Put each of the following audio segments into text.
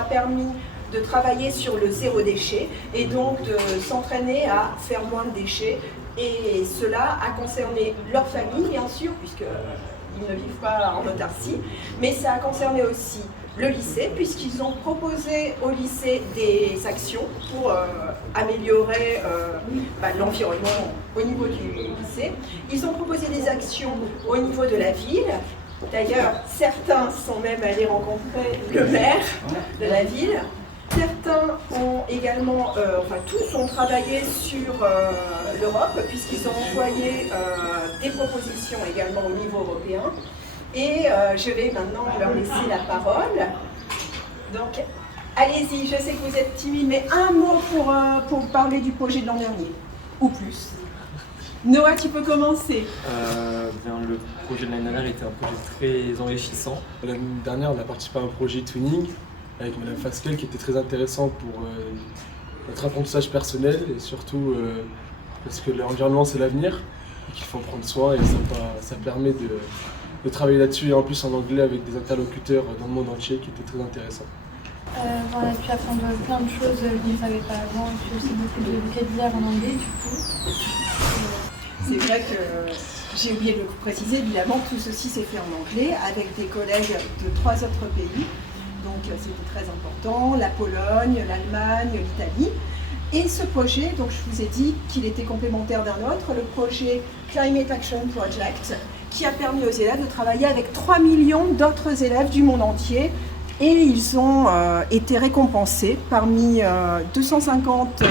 a permis de travailler sur le zéro déchet et donc de s'entraîner à faire moins de déchets. Et cela a concerné leur famille, bien sûr, puisqu'ils ne vivent pas en autarcie, mais ça a concerné aussi le lycée, puisqu'ils ont proposé au lycée des actions pour améliorer l'environnement au niveau du lycée. Ils ont proposé des actions au niveau de la ville. D'ailleurs, certains sont même allés rencontrer le maire de la ville. Certains ont également, tous ont travaillé sur l'Europe, puisqu'ils ont envoyé des propositions également au niveau européen. Et je vais maintenant leur laisser la parole. Donc, allez-y, je sais que vous êtes timide, mais un mot pour parler du projet de l'an dernier, ou plus. Noah, tu peux commencer. Le projet de l'année dernière était un projet très enrichissant. L'année dernière, on a participé à un projet Twinning avec Madame Fasquelle qui était très intéressant pour notre apprentissage personnel et surtout parce que l'environnement c'est l'avenir et qu'il faut en prendre soin et ça permet de travailler là-dessus et en plus en anglais avec des interlocuteurs dans le monde entier qui était très intéressant. On a pu apprendre plein de choses que je ne savais pas avant et puis aussi beaucoup de vocabulaire en anglais du coup. C'est vrai que j'ai oublié de le préciser, évidemment tout ceci s'est fait en anglais avec des collègues de 3 autres pays. Donc c'était très important, la Pologne, l'Allemagne, l'Italie. Et ce projet, donc je vous ai dit qu'il était complémentaire d'un autre, le projet Climate Action Project, qui a permis aux élèves de travailler avec 3 millions d'autres élèves du monde entier. Et ils ont été récompensés parmi 250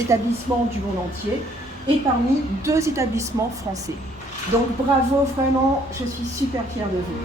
établissements du monde entier et parmi 2 établissements français. Donc bravo, vraiment, je suis super fière de vous.